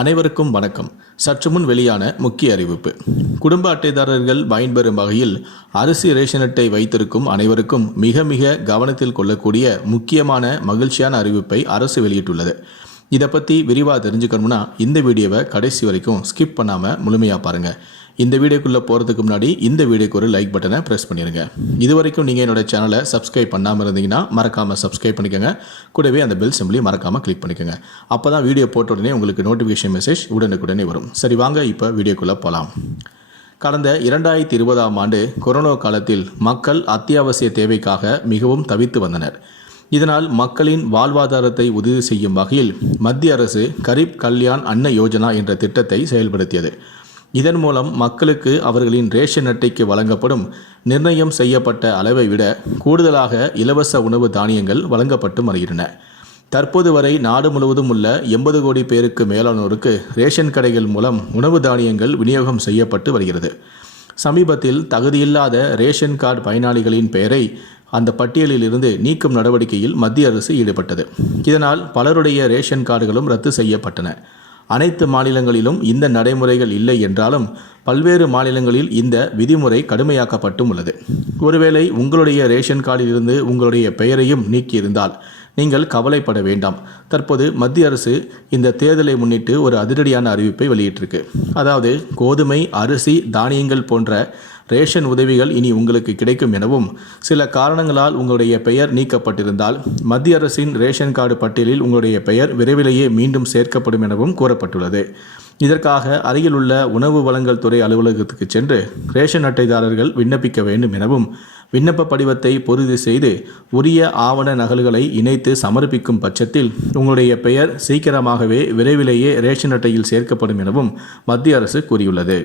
அனைவருக்கும் வணக்கம். சற்று முன் வெளியான முக்கிய அறிவிப்பு. குடும்ப அட்டைதாரர்கள் பயன்பெறும் வகையில் அரிசி ரேஷன் அட்டை வைத்திருக்கும் அனைவருக்கும் மிக மிக கவனத்தில் கொள்ளக்கூடிய முக்கியமான மகிழ்ச்சியான அறிவிப்பை அரசு வெளியிட்டுள்ளது. இதை பற்றி விரிவாக தெரிஞ்சுக்கணும்னா இந்த வீடியோவை கடைசி வரைக்கும் ஸ்கிப் பண்ணாமல் முழுமையாக பாருங்கள் இந்த வீடியோக்குள்ளே போகிறதுக்கு முன்னாடி இந்த வீடியோக்கு ஒரு லைக் பட்டனை ப்ரெஸ் பண்ணிடுங்க இது வரைக்கும் நீங்கள் என்னோட சேனலை சப்ஸ்கிரைப் பண்ணாமல் இருந்தீங்கன்னா மறக்காமல் சப்ஸ்கிரைப் பண்ணிக்கோங்க. கூடவே அந்த பெல் சிம்பிளி மறக்காமல் கிளிக் பண்ணிக்கோங்க. அப்போ தான் வீடியோ போட்ட உடனே உங்களுக்கு நோட்டிஃபிகேஷன் மெசேஜ் உடனுக்குடனே வரும். சரி வாங்க இப்போ வீடியோக்குள்ளே போகலாம் கடந்த இரண்டாயிரத்தி இருபதாம் ஆண்டு கொரோனா காலத்தில் மக்கள் அத்தியாவசிய தேவைக்காக மிகவும் தவித்து வந்தனர். இதனால் மக்களின் வாழ்வாதாரத்தை உறுதி செய்யும் வகையில் மத்திய அரசு கரீப் கல்யாண் அன்ன யோஜனா என்ற திட்டத்தை செயல்படுத்தியது. இதன் மூலம் மக்களுக்கு அவர்களின் ரேஷன் அட்டைக்கு வழங்கப்படும் நிர்ணயம் செய்யப்பட்ட அளவை விட கூடுதலாக இலவச உணவு தானியங்கள் வழங்கப்பட்டு வருகின்றன தற்போது வரை நாடு முழுவதும் உள்ள எண்பது கோடி பேருக்கு மேலானோருக்கு ரேஷன் கடைகள் மூலம் உணவு தானியங்கள் விநியோகம் செய்யப்பட்டு வருகிறது. சமீபத்தில் தகுதியில்லாத ரேஷன் கார்டு பயனாளிகளின் பெயரை அந்த பட்டியலில் இருந்து நீக்கும் நடவடிக்கையில் மத்திய அரசு ஈடுபட்டது. இதனால் பலருடைய ரேஷன் கார்டுகளும் ரத்து செய்யப்பட்டன. அனைத்து மாநிலங்களிலும் இந்த நடைமுறைகள் இல்லை என்றாலும் பல்வேறு மாநிலங்களில் இந்த விதிமுறை கடுமையாக்கப்பட்டும் உள்ளது. ஒருவேளை உங்களுடைய ரேஷன் கார்டில் இருந்து உங்களுடைய பெயரையும் நீக்கியிருந்தால் நீங்கள் கவலைப்பட வேண்டாம். தற்போது மத்திய அரசு இந்த தேர்தலை முன்னிட்டு ஒரு அதிரடியான அறிவிப்பை வெளியிட்டிருக்கு. அதாவது கோதுமை அரிசி தானியங்கள் போன்ற ரேஷன் உதவிகள் இனி உங்களுக்கு கிடைக்கும் எனவும் சில காரணங்களால் உங்களுடைய பெயர் நீக்கப்பட்டிருந்தால் மத்திய அரசின் ரேஷன் கார்டு பட்டியலில் உங்களுடைய பெயர் விரைவிலேயே மீண்டும் சேர்க்கப்படும் எனவும் கூறப்பட்டுள்ளது. இதற்காக அருகில் உள்ள உணவு வழங்கல் துறை அலுவலகத்துக்கு சென்று ரேஷன் அட்டைதாரர்கள் விண்ணப்பிக்க வேண்டும் எனவும் விண்ணப்ப படிவத்தை பொறுதி செய்து உரிய ஆவண நகல்களை இணைத்து சமர்ப்பிக்கும் பட்சத்தில் உங்களுடைய பெயர் சீக்கிரமாகவே விரைவிலேயே ரேஷன் அட்டையில் சேர்க்கப்படும் எனவும் மத்திய அரசு கூறியுள்ளது.